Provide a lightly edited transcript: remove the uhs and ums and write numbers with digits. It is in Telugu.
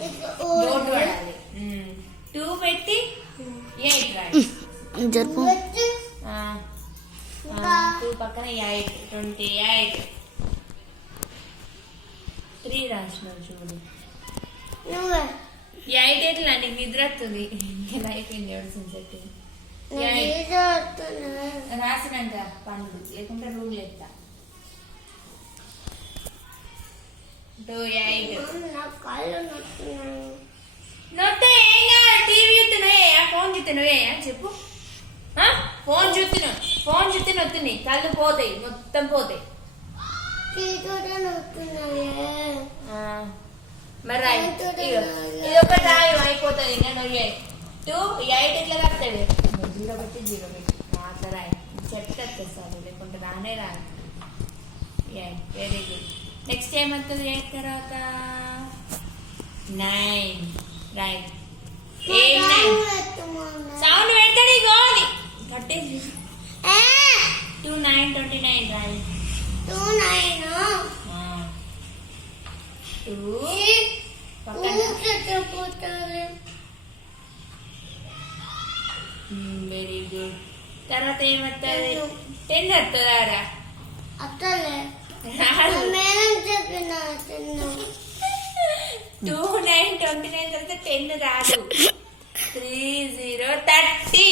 డోట్ వాడాలి. 2 పెట్టి 8 రాయి. జరుపు 2 పక్కన 8 28. 3 రాసినావు చూడు. 8 ఎట్లా నీకు నిద్ర వస్తుంది. ఇలా అయిపోయింది ఎవరు సెట్ రాసినాక పనులు లేకుంటే రూమ్ లేస్తా. 2 8 నొట్టే టీవీ చూస్తున్నావే ఫోన్ చూస్తున్నావే చెప్పు. ఫోన్ చూస్తే నొత్తున్నాయి కళ్ళు పోతాయి మొత్తం పోతాయి. మరి రాయి ఇది ఒకటి రాయి అయిపోతుంది. నేను 2 8 ఎట్లా రాస్తాడు 0 పెట్టి 0 పెట్టి అట్లా రాయి చెప్తే వచ్చేస్తాడు లేకుంటే రానే రాదు. Very good. నెక్స్ట్ ఏమవుతుంది 8 తర్వాత 9 రైట్. 8 9 సౌండ్ పెడతాడు ఇగో అని పట్టేసి 2 9 29 రైట్. 2 very good. తర్వాత ఏమవుతుంది 10 వస్తుందా? 2 9 29 తర్వాత 10 రాదు. 3 0 30.